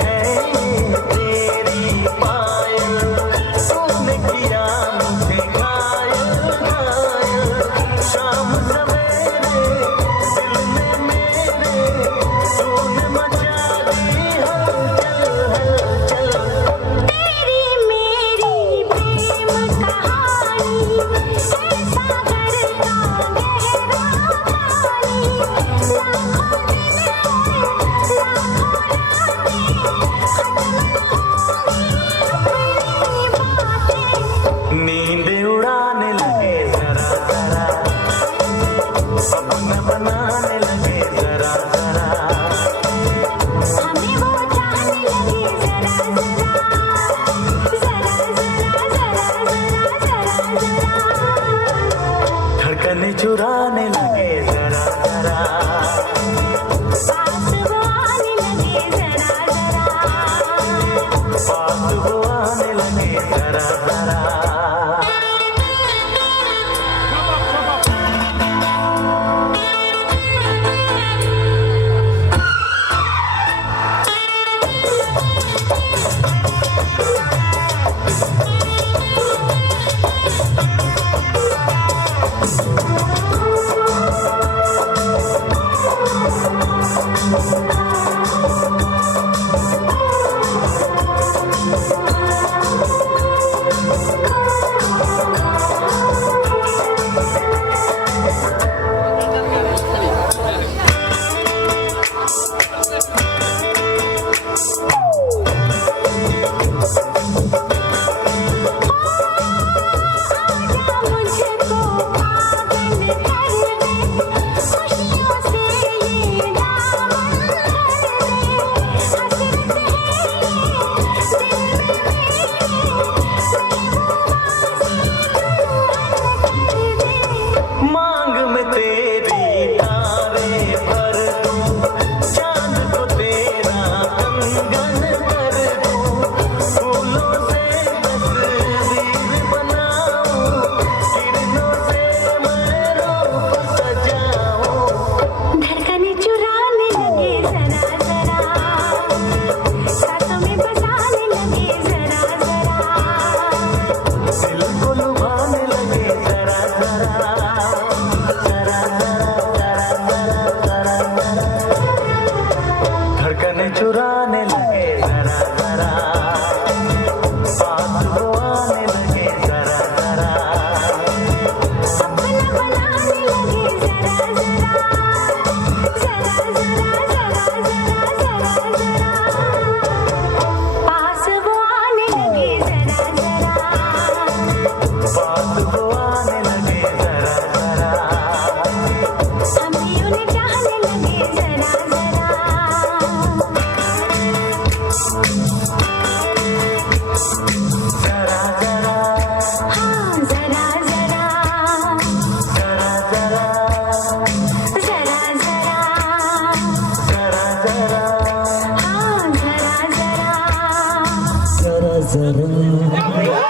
है तेरी पायल, तूने किया मुझे घायल घायल। शाम सवेरे दिल में मेरे तूने मचा दी हलचल हलचल। तेरी मेरी प्रेम कहानी है सागर का गहरा पानी। लाखों दिन लाखों रातें अपनी बातें। नींद उड़ाने लगे जरा जरा, सपना बनाने लगे जरा जरा। हमें वो चाहने लगे जरा जरा जरा जरा जरा जरा। धड़कने चुराने लगे जरा जरा, पास वो आने लगे जरा जरा। पास वो आने लगे जरा जरा। मुझको पागल कर दे, खुशियों से ये दामन भर दे। हसरत है ये दिल में मेरे, मांग में तेरी तारे भर दूं, चांद को तेरा कंगन कर दूं। फूलों से तस्वीर बनाऊं, किरणों से मैं रूप सजाऊं। धड़कने चुराने लगे जरा जरा, सांसों में बसाने लगे जरा जरा। दिल को लुभाने लगे जरा जरा, जरा जरा जरा जरा जरा। धड़कने चुराने लगे जरा जरा, पास वो आने लगे जरा जरा। अपना बनाने लगे जरा जरा, जरा जरा जरा जरा जरा। पास वो आने लगे जरा जरा, पास वो आने लगे जरा जरा। हम भी उन्हें चाहने लगे जरा जरा। जरा जरा, हाँ जरा जरा, जरा जरा, जरा जरा, जरा जरा, हाँ जरा जरा। जरा जरा।